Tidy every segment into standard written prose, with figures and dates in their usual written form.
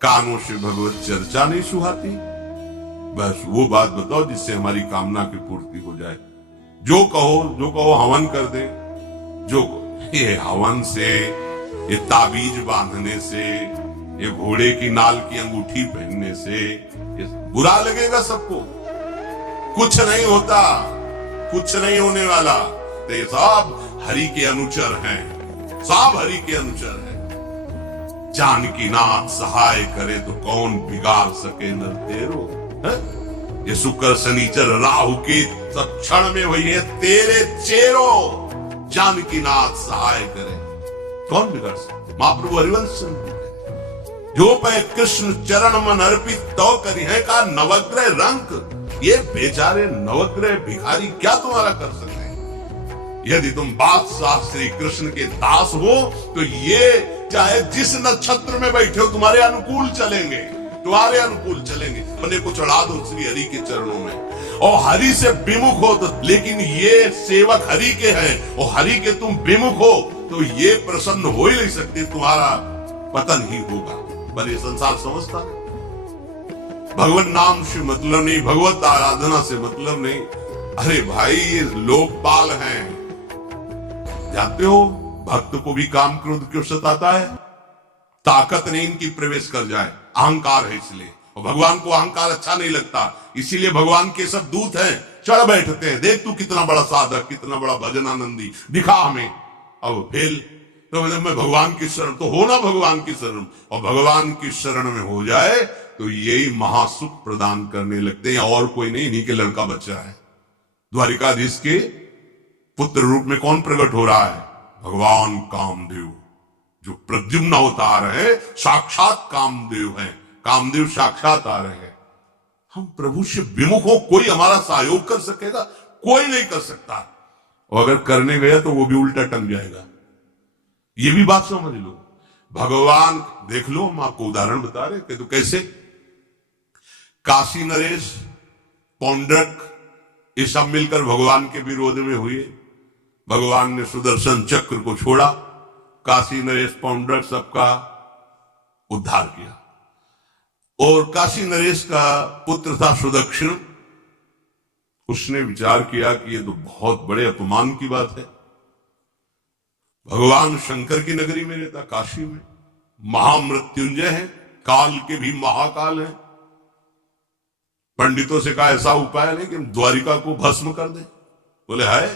कानों से भगवत चर्चा नहीं सुहाती। बस वो बात बताओ जिससे हमारी कामना की पूर्ति हो जाए। जो कहो हवन कर दे। जो ये हवन से, ये ताबीज बांधने से, ये घोड़े की नाल की अंगूठी पहनने से ये बुरा लगेगा सबको। कुछ नहीं होता, कुछ नहीं होने वाला। तो ये सब हरि के अनुचर हैं, सब हरि के अनुचर हैं। जानकी नाथ सहाय करे तो कौन बिगाड़ सके नर तेरो। ये शुक्र शनिचर राहु की सब क्षण में वही है तेरे चेरो। जानकी नाथ सहाय करे कौन बिगाड़ सके। महाप्रभु हरिवंश जो पे कृष्ण चरण मन अर्पित तो करी है का नवग्रह रंग। ये बेचारे नवग्रह भिखारी क्या तुम्हारा कर सकते हैं। यदि तुम बादशाह श्री कृष्ण के दास हो तो ये चाहे जिस नक्षत्र में बैठे हो तुम्हारे अनुकूल चलेंगे, तुम्हारे अनुकूल चलेंगे। अपने को चढ़ा दो श्री हरि के चरणों में और हरि से विमुख हो तो, लेकिन ये सेवक हरि के हैं और हरि के तुम विमुख हो तो ये प्रसन्न हो ही नहीं सकते, तुम्हारा पतन ही होगा। पर ये संसार समझता है भगवत नाम से मतलब नहीं, भगवत आराधना से मतलब नहीं। अरे भाई ये लोकपाल हैं, जानते हो भक्त को भी काम क्रोध क्यों सताता है। ताकत नहीं इनकी प्रवेश कर जाए, अहंकार है इसलिए। और भगवान को अहंकार अच्छा नहीं लगता, इसीलिए भगवान के सब दूत हैं चढ़ बैठते हैं। देख तू कितना बड़ा साधक, कितना बड़ा भजनानंदी, दिखा हमें। अब फेल तो मैं भगवान की शरण तो हो ना, भगवान की शरण। और भगवान की शरण में हो जाए तो यही महासुख प्रदान करने लगते हैं। और कोई नहीं, इन्हीं के लड़का बच्चा है। द्वारिकाधीश के पुत्र रूप में कौन प्रकट हो रहा है। भगवान कामदेव, जो प्रद्युम्न अवतार है, साक्षात कामदेव हैं। कामदेव साक्षात आ रहे हैं। हम प्रभु से विमुख हो, कोई हमारा सहयोग कर सकेगा, कोई नहीं कर सकता। और अगर करने गया तो वो भी उल्टा टंग जाएगा। ये भी बात समझ लो। भगवान देख लो, हम आपको उदाहरण बता रहे थे तो कैसे काशी नरेश, पौंड्रक ये सब मिलकर भगवान के विरोध में हुए। भगवान ने सुदर्शन चक्र को छोड़ा, काशी नरेश पौंड्रक सबका उद्धार किया। और काशी नरेश का पुत्र था सुदक्षिण। उसने विचार किया कि ये तो बहुत बड़े अपमान की बात है। भगवान शंकर की नगरी में रहता, काशी में महामृत्युंजय है, काल के भी महाकाल है। पंडितों से कहा ऐसा उपाय नहीं कि द्वारिका को भस्म कर दे। बोले है,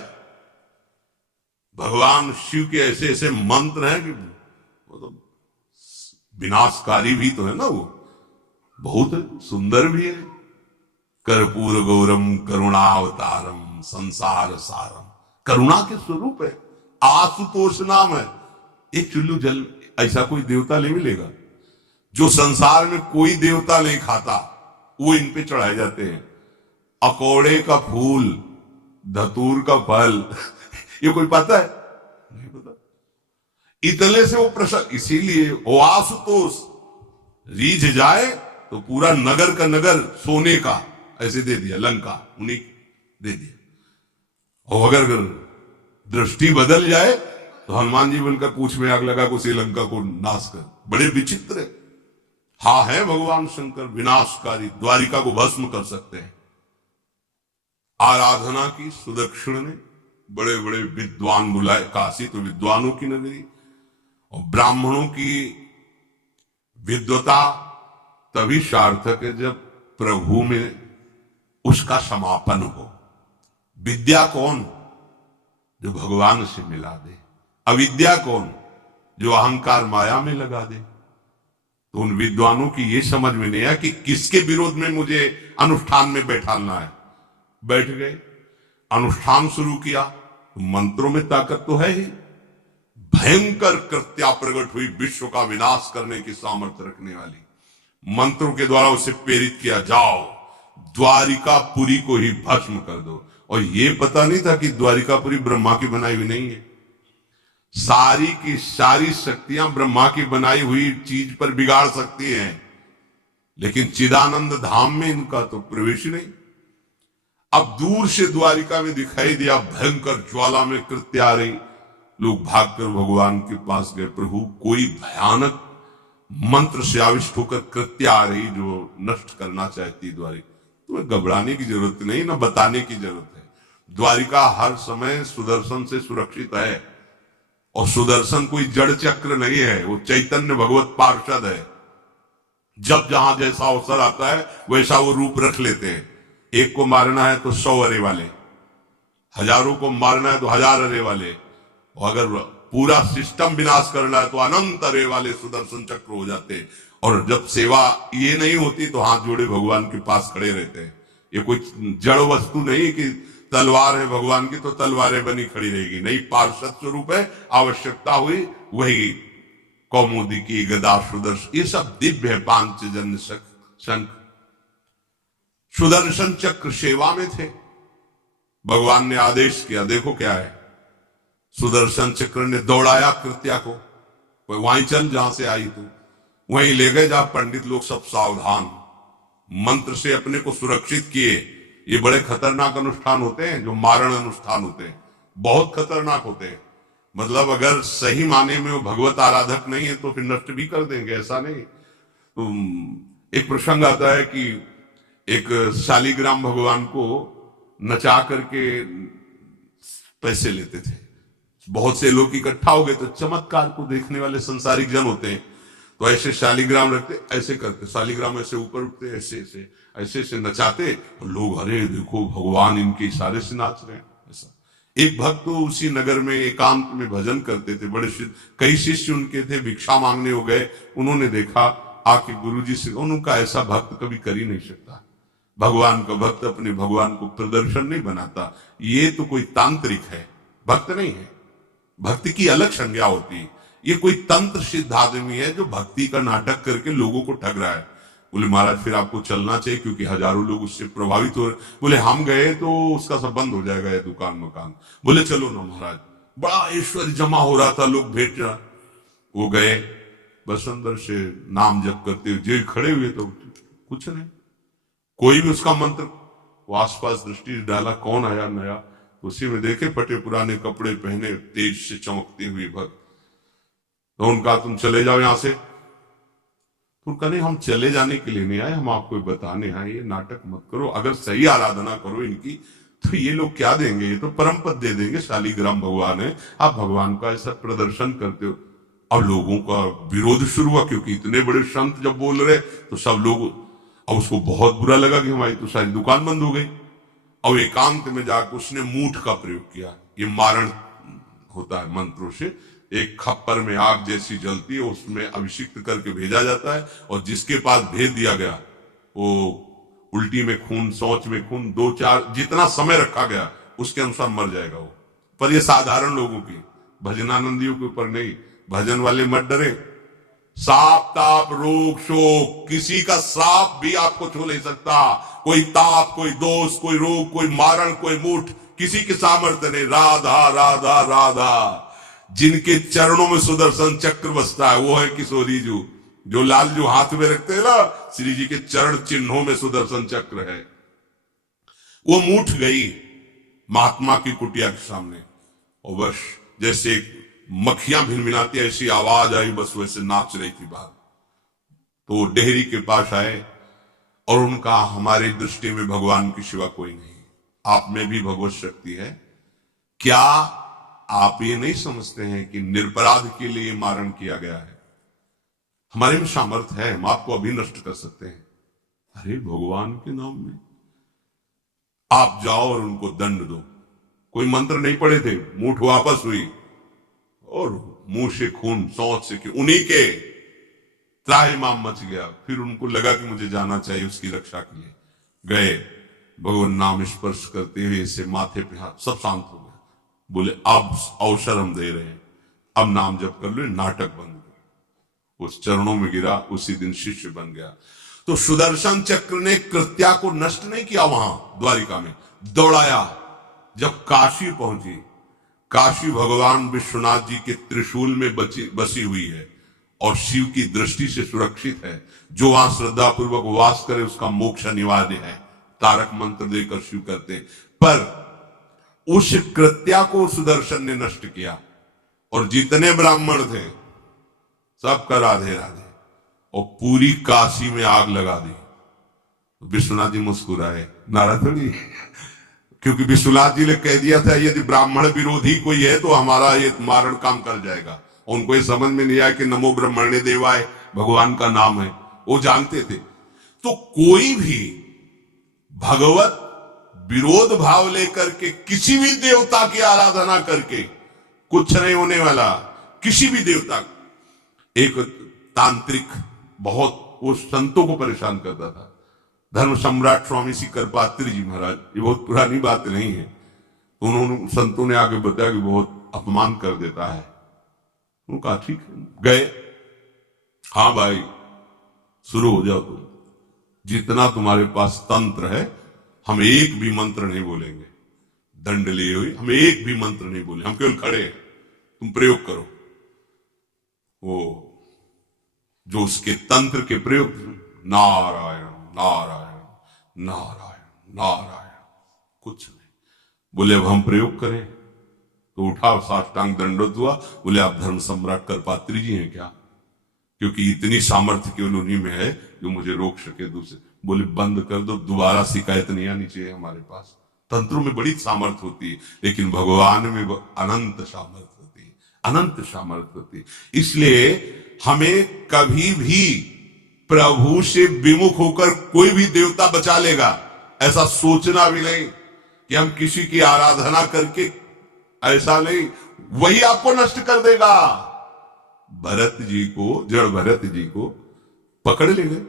भगवान शिव के ऐसे ऐसे मंत्र हैं कि वो तो विनाशकारी भी तो है ना, वो बहुत सुंदर भी है। कर्पूर गौरम करुणावतारम संसार सारम, करुणा के स्वरूप है। आशुतोष नाम है। एक चुल्लू जल ऐसा कोई देवता नहीं मिलेगा जो संसार में कोई देवता नहीं खाता, वो इन पे चढ़ाए जाते हैं। अकौड़े का फूल, धतूर का फल ये कोई पता है? नहीं पता। इतने से वो प्रसन्न, इसीलिए वो आशुतोष रीझ जाए तो पूरा नगर का नगर सोने का ऐसे दे दिया, लंका उन्हीं दे दिया। और अगर दृष्टि बदल जाए तो हनुमान जी बोलकर पूछ में आग लगा को श्रीलंका को नाश कर। बड़े विचित्र है। हाँ है भगवान शंकर विनाशकारी, द्वारिका को भस्म कर सकते हैं। आराधना की सुदक्षिण ने बड़े बड़े विद्वान बुलाए। काशी तो विद्वानों की नगरी, और ब्राह्मणों की विद्वता तभी सार्थक है जब प्रभु में उसका समापन हो। विद्या कौन? जो भगवान से मिला दे। अविद्या कौन? जो अहंकार माया में लगा दे। तो उन विद्वानों की ये समझ में नहीं आया कि किसके विरोध में मुझे अनुष्ठान में बैठाना है। बैठ गए, अनुष्ठान शुरू किया। तो मंत्रों में ताकत तो है ही। भयंकर कृत्या प्रकट हुई, विश्व का विनाश करने की सामर्थ्य रखने वाली। मंत्रों के द्वारा उसे प्रेरित किया, जाओ द्वारिकापुरी को ही भस्म कर दो। और ये पता नहीं था कि द्वारिकापुरी ब्रह्मा की बनाई हुई नहीं है। सारी की सारी शक्तियां ब्रह्मा की बनाई हुई चीज पर बिगाड़ सकती हैं, लेकिन चिदानंद धाम में इनका तो प्रवेश नहीं। अब दूर से द्वारिका में दिखाई दिया, भयंकर ज्वाला में कृत्य आ रही। लोग भागकर भगवान के पास गए, प्रभु कोई भयानक मंत्र से आविष्ट होकर कृत्य आ रही जो नष्ट करना चाहती द्वारी, तुम्हें घबराने की जरूरत नहीं, ना बताने की जरूरत है। द्वारिका हर समय सुदर्शन से सुरक्षित है, और सुदर्शन कोई जड़ चक्र नहीं है, वो चैतन्य भगवत पार्षद है। जब जहां जैसा अवसर आता है वैसा वो रूप रख लेते हैं। एक को मारना है तो 100 अरे वाले, हजारों को मारना है तो 1000 अरे वाले, और अगर पूरा सिस्टम विनाश करना है तो अनंत अरे वाले सुदर्शन चक्र हो जाते। और जब सेवा ये नहीं होती तो हाथ जोड़े भगवान के पास खड़े रहते हैं। ये कोई जड़ वस्तु नहीं कि तलवार है भगवान की तो तलवारें बनी खड़ी रहेगी, नहीं, पार्षद स्वरूप है। आवश्यकता हुई वही कौमुदी की गदा सुदर्शन, ये सब दिव्य है। पांचजन्य शंख सुदर्शन चक्र सेवा में थे। भगवान ने आदेश किया, देखो क्या है, सुदर्शन चक्र ने दौड़ाया कृत्या को, वहीं चल जहां से आई तू, वहीं ले गए। जहां पंडित लोग सब सावधान, मंत्र से अपने को सुरक्षित किए। ये बड़े खतरनाक अनुष्ठान होते हैं, जो मारण अनुष्ठान होते हैं, बहुत खतरनाक होते हैं। मतलब अगर सही माने में वो भगवत आराधक नहीं है तो फिर नष्ट भी कर देंगे, ऐसा नहीं। तो एक प्रसंग आता है कि एक शालिग्राम भगवान को नचा करके पैसे लेते थे। बहुत से लोग इकट्ठा हो गए, तो चमत्कार को देखने वाले संसारिक जन होते हैं, तो ऐसे शालिग्राम रखते, ऐसे करते, शालिग्राम ऐसे ऊपर उठते, ऐसे ऐसे ऐसे ऐसे नचाते, और लोग अरे देखो भगवान इनके इशारे से नाच रहे हैं। ऐसा एक भक्त तो उसी नगर में एकांत में भजन करते थे, बड़े कई शिष्य उनके थे, भिक्षा मांगने हो गए। उन्होंने देखा आके गुरुजी से, उनका ऐसा भक्त कभी कर ही नहीं सकता। भगवान का भक्त अपने भगवान को प्रदर्शन नहीं बनाता, ये तो कोई तांत्रिक है, भक्त नहीं है। भक्ति की अलग संज्ञा होती है। ये कोई तंत्र सिद्ध आदमी है जो भक्ति का नाटक करके लोगों को ठग रहा है। बोले महाराज फिर आपको चलना चाहिए, क्योंकि हजारों लोग उससे प्रभावित हो रहे। बोले हम गए तो उसका सब बंद हो जाएगा, ये दुकान मकान। बोले चलो ना महाराज, बड़ा ऐश्वर्य जमा हो रहा था, लोग भेंट रहा। वो गए, बस अंदर से नाम जप करते हुए जो खड़े हुए, तो कुछ नहीं, कोई भी उसका मंत्र। वो आसपास दृष्टि डाला, कौन आया नया, उसी में देखे फटे पुराने कपड़े पहने, तेज से चमकते हुए भक्त। तो उनका तुम चले जाओ यहां से। तो उनका नहीं, हम चले जाने के लिए नहीं आए, हम आपको बताने आए, ये नाटक मत करो। अगर सही आराधना करो इनकी तो ये लोग क्या देंगे, ये तो परम पद दे देंगे। शालिग्राम भगवान है, आप भगवान का ऐसा प्रदर्शन करते हो। अब लोगों का विरोध शुरू हुआ, क्योंकि इतने बड़े संत जब बोल रहे तो सब लोग, अब उसको बहुत बुरा लगा कि हमारी तो सारी दुकान बंद हो गई। और एकांत में जाकर उसने मूठ का प्रयोग किया। ये मारण होता है मंत्रों से। एक खप्पर में आग जैसी जलती है, उसमें अभिषिक्त करके भेजा जाता है, और जिसके पास भेज दिया गया वो उल्टी में खून, शौच में खून, 2-4 जितना समय रखा गया उसके अनुसार मर जाएगा वो। पर ये साधारण लोगों की, भजनानंदियों के ऊपर नहीं। भजन वाले मत डरे। साप ताप रोग शोक, किसी का श्राप भी आपको छू नहीं सकता। कोई ताप, कोई दोष, कोई रोग, कोई मारण, कोई मूठ, किसी के सामर्थ्य नहीं। राधा राधा राधा। जिनके चरणों में सुदर्शन चक्र बसता है वो है किशोरी जी, जो लाल जो हाथ में रखते हैं ना, श्री जी के चरण चिन्हों में सुदर्शन चक्र है। वो मूठ गई महात्मा की कुटिया के सामने, और बस जैसे मक्खियां भिनभिनाती ऐसी आवाज आई, बस वैसे नाच रही थी बाहर। तो वो डेहरी के पास आए और उनका, हमारी दृष्टि में भगवान की सिवा कोई नहीं, आप में भी भगवत शक्ति है। क्या आप ये नहीं समझते हैं कि निरपराध के लिए मारण किया गया है? हमारे में सामर्थ्य है, हम आपको अभी नष्ट कर सकते हैं। अरे भगवान के नाम में आप जाओ और उनको दंड दो। कोई मंत्र नहीं पड़े थे, मूठ वापस हुई और मुंह से खून, शौच से, उन्हीं के त्राहिमाम मच गया। फिर उनको लगा कि मुझे जाना चाहिए उसकी रक्षा के लिए। गए, भगवान नाम स्पर्श करते हुए इसे माथे पे हाथ, सब शांत हो गया। बोले अब अवसर हम दे रहे हैं, अब नाम जप कर लो। नाटक बंद गया, उस चरणों में गिरा, उसी दिन शिष्य बन गया। तो सुदर्शन चक्र ने कृत्या को नष्ट नहीं किया, वहां द्वारिका में दौड़ाया। जब काशी पहुंची, काशी भगवान विश्वनाथ जी के त्रिशूल में बसी हुई है और शिव की दृष्टि से सुरक्षित है। जो वहां श्रद्धा पूर्वक वास करे उसका मोक्ष अनिवार्य है, तारक मंत्र देकर शिव करते। पर उस कृत्या को सुदर्शन ने नष्ट किया, और जितने ब्राह्मण थे सबका राधे राधे। और पूरी काशी में आग लगा दी। विश्वनाथ जी मुस्कुराए, नाराज थोड़ी, क्योंकि विश्वनाथ जी ने कह दिया था यदि ब्राह्मण विरोधी कोई है तो हमारा ये मारण काम कर जाएगा। उनको ये समझ में नहीं आया कि नमो ब्रह्मण्य देवाय भगवान का नाम है, वो जानते थे। तो कोई भी भगवत विरोध भाव लेकर के किसी भी देवता की आराधना करके कुछ नहीं होने वाला। किसी भी देवता, एक तांत्रिक बहुत वो संतों को परेशान करता था, धर्म सम्राट स्वामी श्री कृपात्री जी महाराज, ये बहुत पुरानी बात नहीं है। उन्होंने संतों ने आगे बताया कि बहुत अपमान कर देता है। उन्होंने कहा ठीक है, गए, हाँ भाई शुरू हो जाओ तुम, जितना तुम्हारे पास तंत्र है हम एक भी मंत्र नहीं बोलेंगे, दंड लिए हुए हम एक भी मंत्र नहीं बोले, हम केवल खड़े हैं, तुम प्रयोग करो। वो जो उसके तंत्र के प्रयोग, नारायण नारायण नारायण नारायण, कुछ नहीं बोले। अब हम प्रयोग करें तो उठा, साष्टांग दंडोत हुआ, बोले आप धर्म सम्राट कृपात्री जी हैं क्या? क्योंकि इतनी सामर्थ्य केवल उन्हीं में है जो मुझे रोक सके। दूसरे बोले बंद कर दो, दोबारा शिकायत नहीं आनी चाहिए हमारे पास। तंत्रों में बड़ी सामर्थ्य होती है, लेकिन भगवान में अनंत सामर्थ्य होती है, अनंत सामर्थ्य होती है। इसलिए हमें कभी भी प्रभु से विमुख होकर कोई भी देवता बचा लेगा ऐसा सोचना भी नहीं कि हम किसी की आराधना करके, ऐसा नहीं, वही आपको नष्ट कर देगा। भरत जी को, जड़ भरत जी को पकड़ ले गए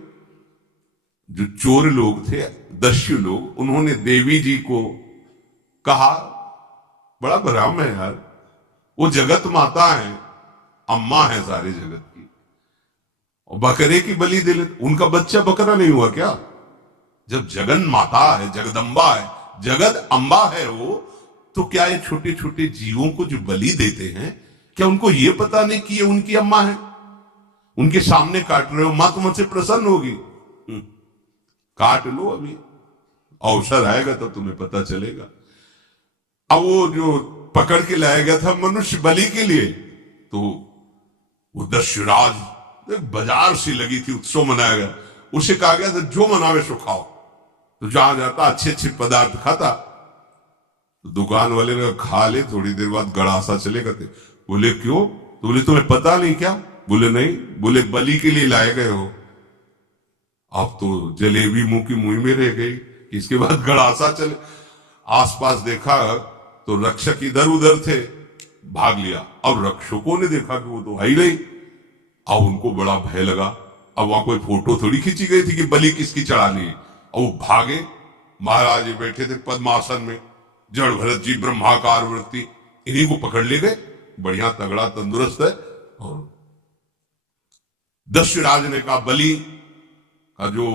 जो चोर लोग थे, दस्यु लोग। उन्होंने देवी जी को कहा, बड़ा भ्रम है यार, वो जगत माता है, अम्मा है सारे जगत की, और बकरे की बलि दे लेते। उनका बच्चा बकरा नहीं हुआ क्या? जब जगन माता है, जगदम्बा है, जगत अम्बा है वो, तो क्या ये छोटे छोटे जीवों को जो बलि देते हैं, क्या उनको ये पता नहीं कि ये उनकी अम्मा है? उनके सामने काट रहे हो, मां तो मुझसे प्रसन्न होगी। काट लो, अभी अवसर आएगा तो तुम्हें पता चलेगा। अब वो जो पकड़ के लाया गया था मनुष्य बलि के लिए, तो वो दस्युराज बाजार सी लगी थी, उत्सव मनाया गया, उसे कहा गया था जो मनावे सो खाओ। तो जहां जाता अच्छे अच्छे पदार्थ खाता। तो दुकान वाले ने खा ले, थोड़ी देर बाद गड़ासा चलेगा। थे बोले क्यों? तो बोले तुम्हें पता नहीं क्या? बोले नहीं। बोले बलि के लिए लाए गए हो। अब तो जलेबी मुंह की मुंह में रह गई। इसके बाद गड़ासा चले, आसपास देखा तो रक्षक इधर उधर थे, भाग लिया। अब रक्षकों ने देखा कि वो तो है ही नहीं। अब उनको बड़ा भय लगा। अब वहां कोई फोटो थोड़ी खींची गई थी कि बलि किसकी चढ़ानी है। और वो भागे, महाराज बैठे थे पद्मासन में, जड़ भरत जी ब्रह्माकार वृत्ति, इन्हीं को पकड़ ले गए। बढ़िया तगड़ा तंदुरुस्त है। और दस्युराज ने कहा बलि का जो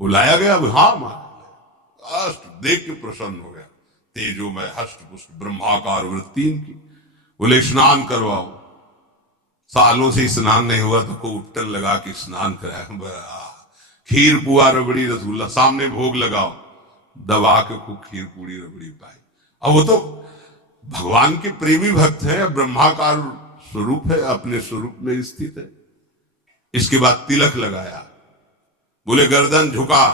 वो लाया गया, हाँ मार, देख के प्रसन्न हो गया। तेजो में हष्ट पुष्ट ब्रह्माकार वृत्ति इनकी। बोले स्नान करवाओ। सालों से स्नान नहीं हुआ तो को उट्टन लगा के स्नान कराया। खीर पुआ रबड़ी रसगुल्ला सामने भोग लगाओ, दबा के को खीर पूरी रबड़ी पाई। अब वो तो भगवान के प्रेमी भक्त है, ब्रह्माकार स्वरूप है, अपने स्वरूप में स्थित है। इसके बाद तिलक लगाया। बोले गर्दन झुका।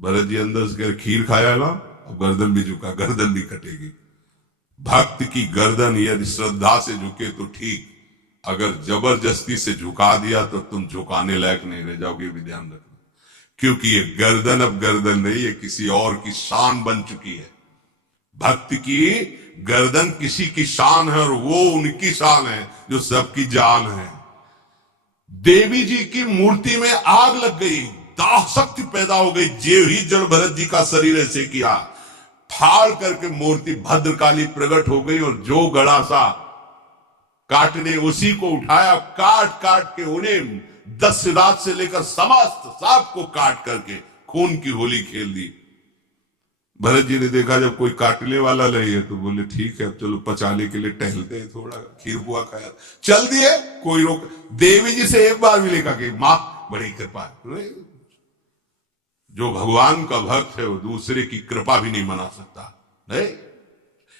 भरत जी अंदर से खीर खाया ना, अब गर्दन भी झुका, गर्दन भी कटेगी। भक्त की गर्दन यदि श्रद्धा से झुके तो ठीक, अगर जबरदस्ती से झुका दिया तो तुम झुकाने लायक नहीं रह जाओगे, भी ध्यान रखना। क्योंकि ये गर्दन अब गर्दन नहीं, ये किसी और की शान बन चुकी है। भक्त की गर्दन किसी की शान है, और वो उनकी शान है जो सबकी जान है। देवी जी की मूर्ति में आग लग गई, दाह शक्ति पैदा हो गई। जे ही जड़ भरत जी का शरीर ऐसे किया, फाड़ करके मूर्ति भद्रकाली प्रकट हो गई। और जो गड़ासा काटने उसी को उठाया, काट काट के उन्हें दस्युराज से लेकर समस्त सांप को काट करके खून की होली खेल दी। भरत जी ने देखा जब कोई काटने वाला नहीं है तो बोले ठीक है, अब चलो पचाने के लिए टहलते हैं, थोड़ा खीर पुआ खाया, चल दिए, कोई रोक। देवी जी से एक बार भी लिखा कि मां बड़ी कृपा। जो भगवान का भक्त है वो दूसरे की कृपा भी नहीं मना सकता। नहीं,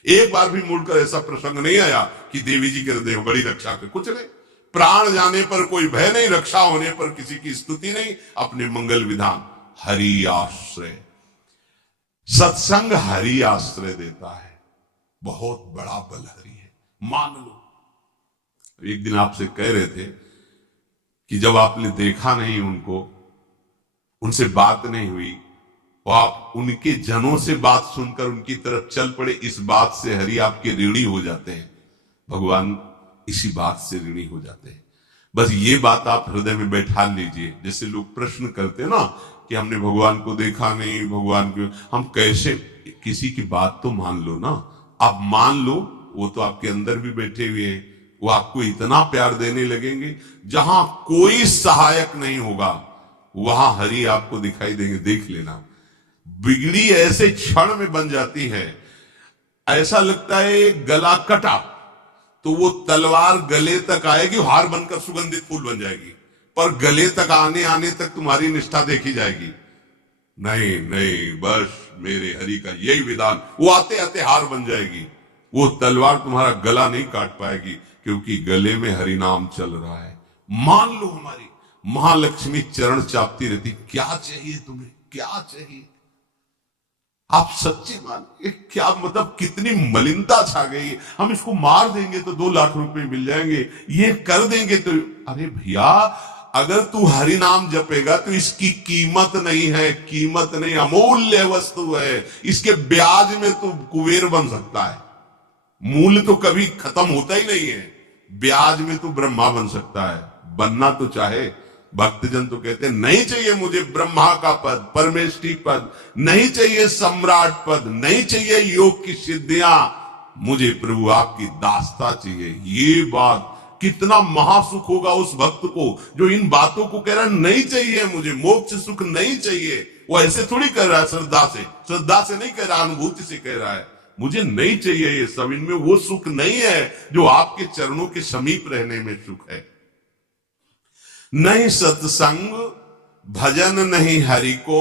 एक बार भी मुड़कर ऐसा प्रसंग नहीं आया कि देवी जी के हृदय बड़ी रक्षा कर, कुछ नहीं। प्राण जाने पर कोई भय नहीं, रक्षा होने पर किसी की स्तुति नहीं, अपने मंगल विधान। हरि आश्रय, सत्संग हरि आश्रय देता है, बहुत बड़ा बल हरि है, मान लो। एक दिन आपसे कह रहे थे कि जब आपने देखा नहीं उनको, उनसे बात नहीं हुई, और आप उनके जनों से बात सुनकर उनकी तरफ चल पड़े, इस बात से हरि आपके ऋणी हो जाते हैं। भगवान इसी बात से ऋणी हो जाते हैं। बस ये बात आप हृदय में बैठा लीजिए। जैसे लोग प्रश्न करते हैं ना कि हमने भगवान को देखा नहीं, भगवान को हम कैसे, किसी की बात तो मान लो ना। आप मान लो, वो तो आपके अंदर भी बैठे हुए हैं, वो आपको इतना प्यार देने लगेंगे, जहां कोई सहायक नहीं होगा वहां हरि आपको दिखाई देंगे। देख लेना, बिगड़ी ऐसे क्षण में बन जाती है, ऐसा लगता है गला कटा तो वो तलवार गले तक आएगी, हार बनकर सुगंधित फूल बन जाएगी, पर गले तक आने आने तक तुम्हारी निष्ठा देखी जाएगी। नहीं नहीं, बस मेरे हरि का यही विधान, वो आते आते हार बन जाएगी, वो तलवार तुम्हारा गला नहीं काट पाएगी, क्योंकि गले में हरि नाम चल रहा है। मान लो हमारी महालक्ष्मी चरण चापती रहती, क्या चाहिए तुम्हें, क्या चाहिए, आप सच्चे मान, क्या मतलब कितनी मलिनता छा गई। हम इसको मार देंगे तो 2 लाख रुपए मिल जाएंगे, ये कर देंगे तो, अरे भैया अगर तू हरि नाम जपेगा तो इसकी कीमत नहीं है, कीमत नहीं, अमूल्य वस्तु है, इसके ब्याज में तू कुबेर बन सकता है। मूल्य तो कभी खत्म होता ही नहीं है, ब्याज में तू ब्रह्मा बन सकता है। बनना तो चाहे, भक्तजन तो कहते हैं नहीं चाहिए मुझे ब्रह्मा का पद, परमेष्ठी पद, नहीं चाहिए सम्राट पद, नहीं चाहिए योग की सिद्धियां, मुझे प्रभु आपकी दास्ता चाहिए। ये बात कितना महासुख होगा उस भक्त को जो इन बातों को कह रहा है, नहीं चाहिए मुझे मोक्ष सुख नहीं चाहिए। वो ऐसे थोड़ी कह रहा है, श्रद्धा से नहीं कह रहा, अनुभूति से कह रहा है, मुझे नहीं चाहिए ये सब, इनमें वो सुख नहीं है जो आपके चरणों के समीप रहने में सुख है। नहीं सत्संग भजन नहीं हरि को,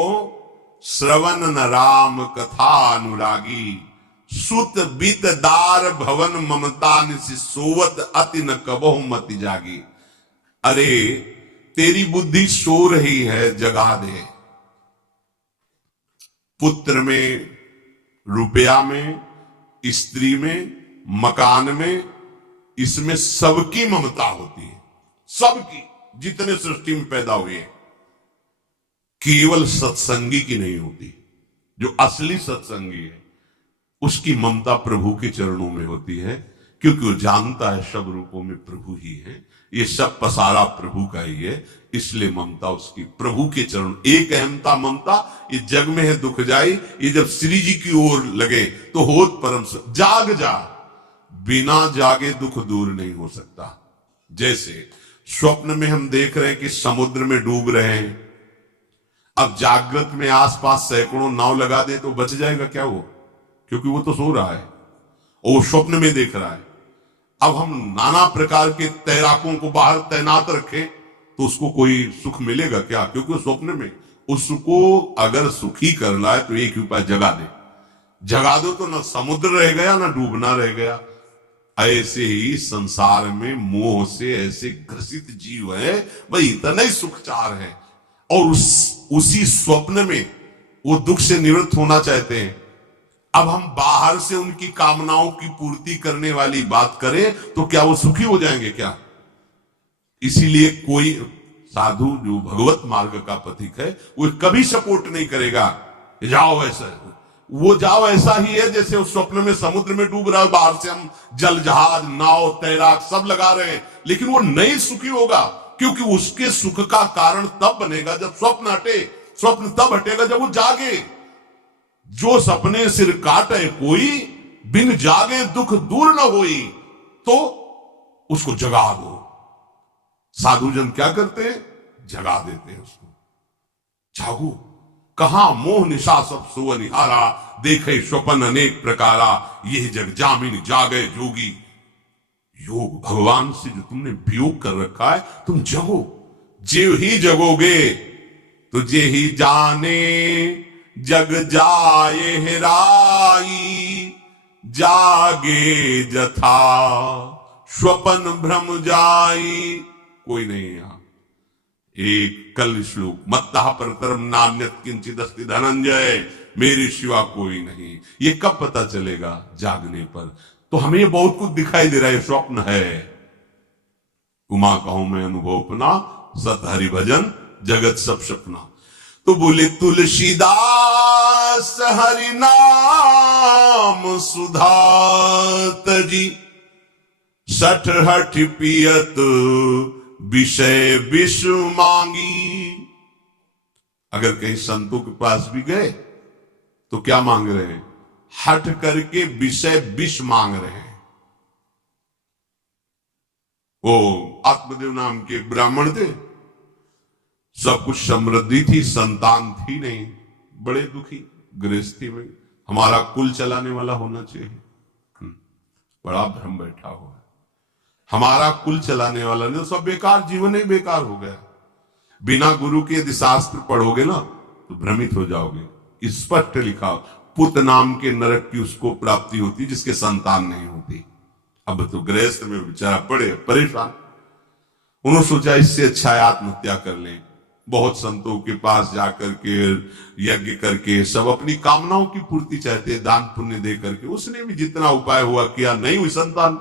श्रवण न राम कथा अनुरागी, सुत बित दार भवन ममता निसि सोवत अति न कबहु मति जागी। अरे तेरी बुद्धि सो रही है, जगा दे। पुत्र में, रुपया में, स्त्री में, मकान में, इसमें सबकी ममता होती है, सबकी, जितने सृष्टि में पैदा हुए, केवल सत्संगी की नहीं होती। जो असली सत्संगी है उसकी ममता प्रभु के चरणों में होती है, क्योंकि वो जानता है सब रूपों में प्रभु ही है, ये सब पसारा प्रभु का ही है, इसलिए ममता उसकी प्रभु के चरण। एक अहमता ममता ये जग में है दुख जाई, ये जब श्री जी की ओर लगे तो होत परम जाग जा, बिना जागे दुख दूर नहीं हो सकता। जैसे स्वप्न में हम देख रहे हैं कि समुद्र में डूब रहे हैं, अब जागृत में आसपास सैकड़ों नाव लगा दे तो बच जाएगा क्या वो, क्योंकि वो तो सो रहा है और वो स्वप्न में देख रहा है। अब हम नाना प्रकार के तैराकों को बाहर तैनात रखें तो उसको कोई सुख मिलेगा क्या, क्योंकि वो स्वप्न में। उसको अगर सुखी करना है तो एक ही उपाय, जगा दे, जगा दो तो ना समुद्र रह गया ना डूबना रह गया। ऐसे ही संसार में मोह से ऐसे ग्रसित जीव है, भाई इतना ही सुख चाह है, और उसी स्वप्न में वो दुख से निवृत्त होना चाहते हैं। अब हम बाहर से उनकी कामनाओं की पूर्ति करने वाली बात करें तो क्या वो सुखी हो जाएंगे क्या? इसीलिए कोई साधु जो भगवत मार्ग का पथिक है वो कभी सपोर्ट नहीं करेगा जाओ ऐसा, वो जाओ ऐसा ही है जैसे उस स्वप्न में समुद्र में डूब रहा है, बाहर से हम जल जहाज नाव तैराक सब लगा रहे हैं, लेकिन वो नहीं सुखी होगा, क्योंकि उसके सुख का कारण तब बनेगा जब स्वप्न हटे। स्वप्न तब हटेगा जब वो जागे। जो सपने सिर काटे कोई, बिन जागे दुख दूर न होई, तो उसको जगा दो। साधुजन क्या करते हैं? जगा देते हैं उसको। जागो, कहां मोह निशा सब सुवनिहारा, देखे स्वपन अनेक प्रकारा, यह जग जामिन जागे जोगी। योग भगवान से जो तुमने वियोग कर रखा है, तुम जगो। जे ही जगोगे तुझे ही जाने जग जाए हेराई, जागे जथा स्वपन भ्रम जाई, कोई नहीं यहां। एक कल श्लोक, मत्तः परतरम नान्यत् किंचित् अस्ति धनंजय, मेरे सिवा कोई नहीं। ये कब पता चलेगा? जागने पर। तो हमें ये बहुत कुछ दिखाई दे रहा है, स्वप्न है। उमा कहूं मैं अनुभव अपना, सत हरि भजन जगत सब सपना। तो बोले तुलसीदास हरि नाम सुधा तजी, सठ हठ पियत विषय विष मांगी। अगर कहीं संतों के पास भी गए तो क्या मांग रहे हैं? हठ करके विषय विष मांग रहे हैं। वो आत्मदेव नाम के ब्राह्मण थे, सब कुछ समृद्धि थी, संतान थी नहीं, बड़े दुखी गृहस्थी में। हमारा कुल चलाने वाला होना चाहिए, बड़ा भ्रम बैठा हुआ है। हमारा कुल चलाने वाला नहीं, सब बेकार, जीवन ही बेकार हो गया। बिना गुरु के यदि शास्त्र पढ़ोगे ना तो भ्रमित हो जाओगे। स्पष्ट लिखा, पुत नाम के नरक की उसको प्राप्ति होती जिसके संतान नहीं होती। अब तो गृहस्थ में बेचारा पड़े परेशान, उन्होंने सोचा इससे अच्छा है आत्महत्या कर लें। बहुत संतों के पास जाकर के यज्ञ करके सब अपनी कामनाओं की पूर्ति चाहते, दान पुण्य दे करके। उसने भी जितना उपाय हुआ किया, नहीं हुई संतान।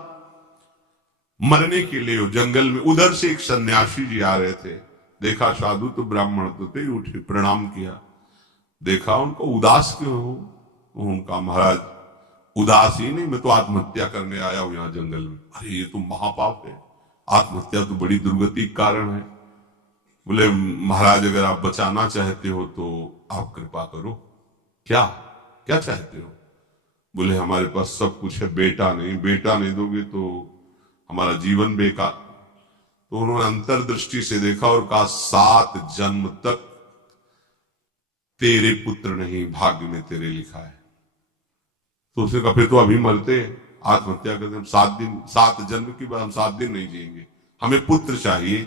मरने के लिए जंगल में उधर से एक सन्यासी जी आ रहे थे, देखा साधु तो ब्राह्मण तो थे, उठे प्रणाम किया, देखा उनको उदास क्यों हो? उनका महाराज उदास ही नहीं, मैं तो आत्महत्या करने आया हूं यहां जंगल में। अरे ये तो महापाप है, आत्महत्या तो बड़ी दुर्गति का कारण है। बोले महाराज अगर आप बचाना चाहते हो तो आप कृपा करो। क्या क्या चाहते हो? बोले हमारे पास सब कुछ है, बेटा नहीं, बेटा नहीं दोगे तो हमारा जीवन बेकार। तो उन्होंने अंतर्दृष्टि से देखा और कहा 7 जन्म तक तेरे पुत्र नहीं, भाग्य में तेरे लिखा है। तो उसने कहा फिर तो अभी मरते, आत्महत्या करते, हम 7 दिन, 7 जन्म की बात, हम 7 दिन नहीं जिएंगे, हमें पुत्र चाहिए।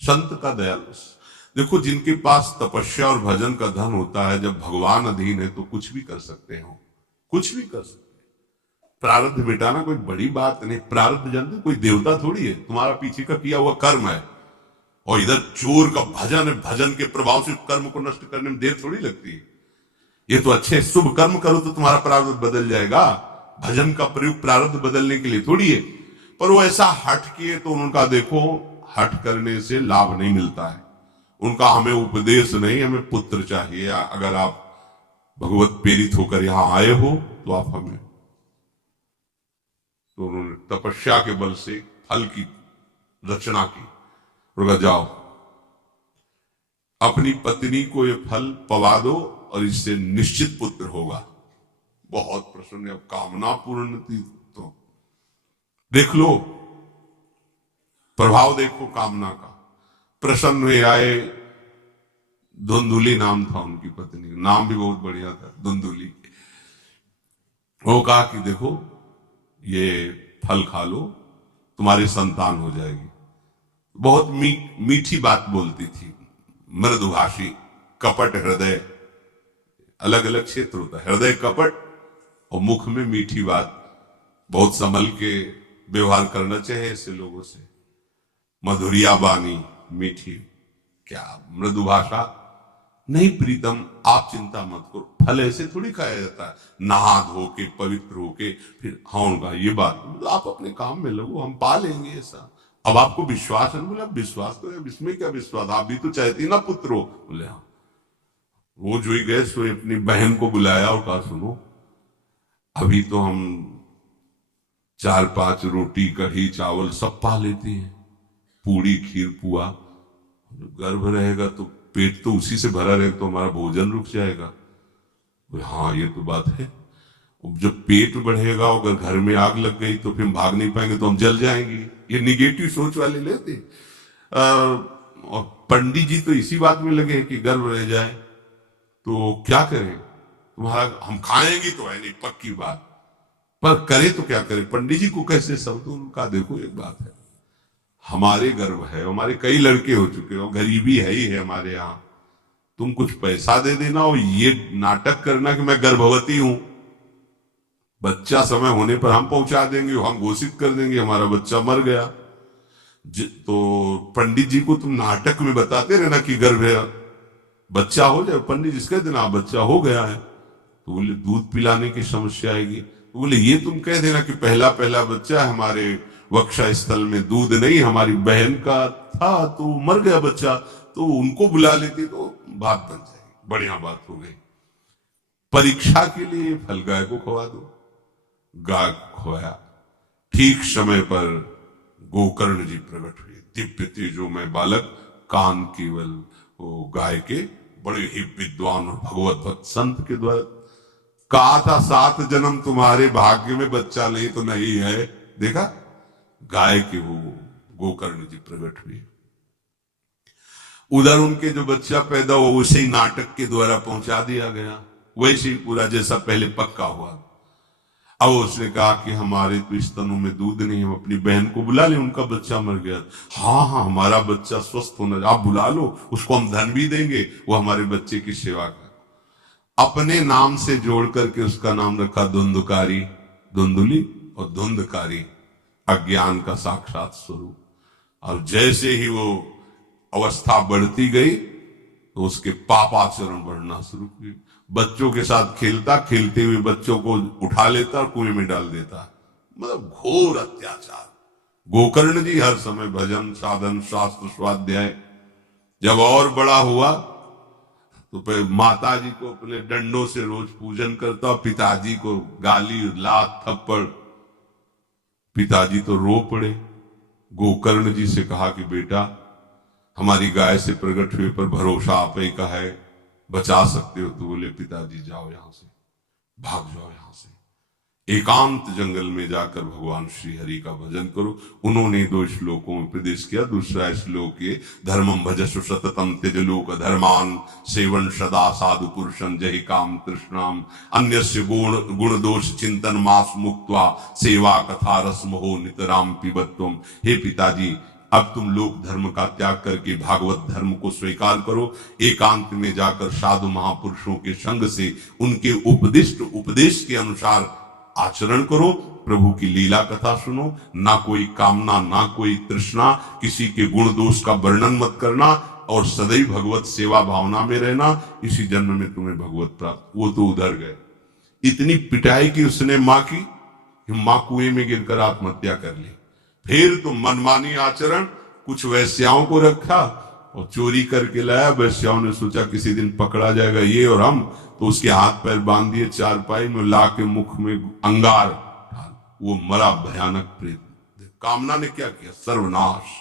संत का दयालु। देखो जिनके पास तपस्या और भजन का धन होता है, जब भगवान अधीन है तो कुछ भी कर सकते हो, कुछ भी कर सकते। प्रारब्ध मिटाना कोई बड़ी बात नहीं। प्रारब्ध जानते कोई देवता थोड़ी है, तुम्हारा पीछे का किया हुआ कर्म है। और इधर चोर का भजन है, भजन के प्रभाव से कर्म को नष्ट करने में देर थोड़ी लगती है। ये तो अच्छे शुभ कर्म करो तो तुम्हारा प्रारब्ध बदल जाएगा। भजन का प्रयोग प्रारब्ध बदलने के लिए थोड़ी है। पर वो ऐसा हट किए तो उनका देखो, हट करने से लाभ नहीं मिलता है उनका। हमें उपदेश नहीं, हमें पुत्र चाहिए। अगर आप भगवत प्रेरित होकर यहां आए हो तो आप हमें। तो उन्होंने तपस्या के बल से फल की रचना की। उनका जाओ अपनी पत्नी को ये फल पवा दो और इससे निश्चित पुत्र होगा। बहुत प्रसन्न, अब कामना पूर्ण थी तो देख लो, प्रभाव देखो कामना का। प्रसन्न हुए आए। धुंधुली नाम था उनकी पत्नी, नाम भी बहुत बढ़िया था, धुंधुली। वो कहा कि देखो ये फल खा लो, तुम्हारी संतान हो जाएगी। बहुत मीठी बात बोलती थी, मृदुभाषी, कपट हृदय। अलग अलग क्षेत्र होता है, हृदय कपट और मुख में मीठी बात। बहुत संभल के व्यवहार करना चाहिए ऐसे लोगों से। मधुरिया बानी, मीठी, क्या मृदु भाषा। नहीं प्रीतम, आप चिंता मत करो, फल ऐसे थोड़ी खाया जाता है, नहा धो के पवित्र होके फिर। हाँ उनका ये बात, आप अपने काम में लगो, हम पा लेंगे ऐसा। अब आपको विश्वास है? बोले अब विश्वास तो इसमें क्या विश्वास, आप भी तो चाहती ना पुत्र हो। बोले हाँ। वो जो ही गए सो अपनी बहन को बुलाया और कहा सुनो, अभी तो हम 4-5 रोटी कढ़ी चावल सब पा लेते हैं, पूड़ी खीर पुआ। गर्भ रहेगा तो पेट तो उसी से भरा रहेगा, तो हमारा भोजन रुक जाएगा। हाँ ये तो बात है। जब पेट बढ़ेगा, अगर घर में आग लग गई तो फिर भाग नहीं पाएंगे, तो हम जल जाएंगे। ये निगेटिव सोच वाले लेते। और पंडित जी तो इसी बात में लगे कि गर्भ रह जाए तो क्या करें, तुम्हारा हम खाएंगे तो है नहीं, पक्की बात, पर करे तो क्या करें। पंडित जी को कैसे सब? तो उनका देखो एक बात है, हमारे गर्भ है, हमारे कई लड़के हो चुके हो, गरीबी है ही है हमारे यहाँ, तुम कुछ पैसा दे देना और ये नाटक करना कि मैं गर्भवती हूं, बच्चा समय होने पर हम पहुंचा देंगे, हम घोषित कर देंगे हमारा बच्चा मर गया। तो पंडित जी को तुम नाटक में बताते रहना कि गर्भ है, बच्चा हो जाए। पंडित जिसका दिन आप बच्चा हो गया है, तो बोले दूध पिलाने की समस्या आएगी। तो बोले ये तुम कह देना कि पहला पहला बच्चा हमारे वक्षा स्थल में दूध नहीं, हमारी बहन का था तो मर गया बच्चा, तो उनको बुला लेती तो बात बन जाएगी, बढ़िया बात हो गई। परीक्षा के लिए फल गाय को खवा दो, गाय को खवाया। ठीक समय पर गोकर्ण जी प्रकट हुए, दिव्य तेजो में बालक, कान केवल वो गाय के, बड़े ही विद्वान और भगवत भक्त संत के द्वारा। कहा था 7 जन्म तुम्हारे भाग्य में, बच्चा नहीं तो नहीं है। देखा, गाय के वो गोकर्ण जी प्रकट हुए। उधर उनके जो बच्चा पैदा हुआ उसे ही नाटक के द्वारा पहुंचा दिया गया, वैसे ही पूरा जैसा पहले पक्का हुआ। अब उसने कहा कि हमारे तो स्तनों में दूध नहीं, हम अपनी बहन को बुला लें, उनका बच्चा मर गया। हाँ हाँ, हमारा बच्चा स्वस्थ होना, आप बुला लो, उसको हम धन भी देंगे, वो हमारे बच्चे की सेवा कर। अपने नाम से जोड़ करके उसका नाम रखा धुंधकारी, धुंधुली और धुंधकारी, अज्ञान का साक्षात स्वरूप। और जैसे ही वो अवस्था बढ़ती गई तो उसके पापाचरण बढ़ना शुरू हुए। बच्चों के साथ खेलता, खेलते हुए बच्चों को उठा लेता और कुएं में डाल देता, मतलब घोर अत्याचार। गोकर्ण जी हर समय भजन साधन शास्त्र स्वाध्याय। जब और बड़ा हुआ तो माता जी को अपने डंडों से रोज पूजन करता, पिताजी को गाली लात थप्पड़। पिताजी तो रो पड़े। गोकर्ण जी से कहा कि बेटा, हमारी गाय से प्रकट हुए पर भरोसा आप ही का है, बचा सकते हो। तो बोले पिताजी जाओ यहां से, भाग जाओ यहां से, एकांत जंगल में जाकर भगवान श्री हरि का भजन करो। उन्होंने 2 श्लोकों में उपदेश किया। दूसरा श्लोक है, धर्मम भजसु सततम त्यज लोक धर्मान, सेवन सदा साधु पुरुषं जहि काम तृष्णाम, अन्यस्य गुण दोष चिंतन मास मुक्त्वा, सेवा कथा रस मोहो नितराम पिबत्वम। हे पिताजी, अब तुम लोक धर्म का त्याग करके भागवत धर्म को स्वीकार करो, एकांत में जाकर साधु महापुरुषों के संग से उनके उपदिष्ट उपदेश के अनुसार आचरण करो, प्रभु की लीला कथा सुनो, ना कोई कामना ना कोई तृष्णा, किसी के गुण दोष का वर्णन मत करना, और सदैव भगवत सेवा भावना में रहना, इसी जन्म में तुम्हें भगवत प्राप्त। वो तो उधर गए। इतनी पिटाई की उसने मां की, मां कुएं में गिरकर आत्महत्या कर ली। फिर तो मनमानी आचरण, कुछ वैश्याओं को रखा और चोरी करके लाया। वैश्याओं ने सोचा किसी दिन पकड़ा जाएगा ये और हम, तो उसके हाथ पैर बांध दिए, चारपाई में ला के मुख में अंगार डाल, वो मरा भयानक प्रेत। कामना ने क्या किया, सर्वनाश।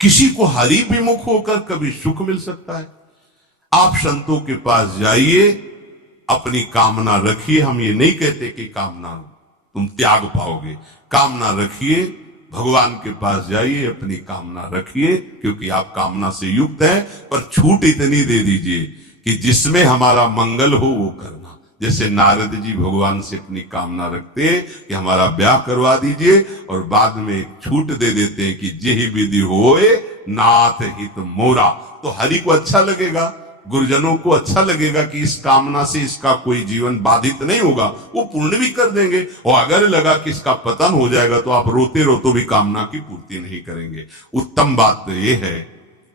किसी को हरि विमुख होकर कभी सुख मिल सकता है? आप संतों के पास जाइए, अपनी कामना रखिए। हम ये नहीं कहते कि कामना तुम त्याग पाओगे, कामना रखिए, भगवान के पास जाइए, अपनी कामना रखिए, क्योंकि आप कामना से युक्त हैं। पर छूट इतनी दे दीजिए कि जिसमें हमारा मंगल हो वो करना। जैसे नारद जी भगवान से अपनी कामना रखते हैं कि हमारा ब्याह करवा दीजिए, और बाद में एक छूट दे देते हैं कि जेहि विधि होए नाथ हित मोरा। तो हरि को अच्छा लगेगा, गुरुजनों को अच्छा लगेगा कि इस कामना से इसका कोई जीवन बाधित नहीं होगा, वो पूर्ण भी कर देंगे। और अगर लगा कि इसका पतन हो जाएगा तो आप रोते रोते भी कामना की पूर्ति नहीं करेंगे। उत्तम बात तो ये है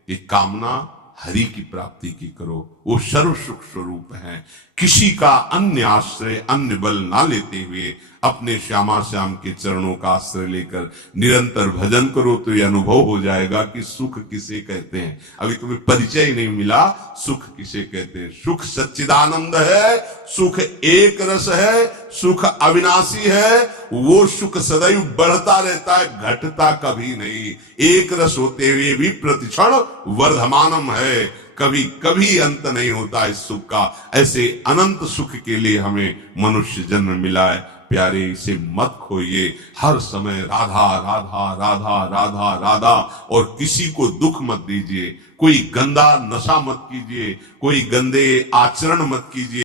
कि कामना हरि की प्राप्ति की करो, वो सर्व सुख स्वरूप है। किसी का अन्य आश्रय अन्य बल ना लेते हुए अपने श्यामा श्याम के चरणों का आश्रय लेकर निरंतर भजन करो, तो ये अनुभव हो जाएगा कि सुख किसे कहते हैं। अभी तुम्हें परिचय ही नहीं मिला, सुख किसे कहते हैं। सुख सच्चिदानंद है, सुख एक रस है, सुख अविनाशी है। वो सुख सदैव बढ़ता रहता है, घटता कभी नहीं। एक रस होते हुए भी प्रतिक्षण वर्धमानम है, कभी कभी अंत नहीं होता इस सुख का। ऐसे अनंत सुख के लिए हमें मनुष्य जन्म मिला है। प्यारे, इसे मत खोइए। हर समय राधा राधा राधा राधा राधा, और किसी को दुख मत दीजिए। कोई गंदा नशा मत कीजिए, कोई गंदे आचरण मत कीजिए।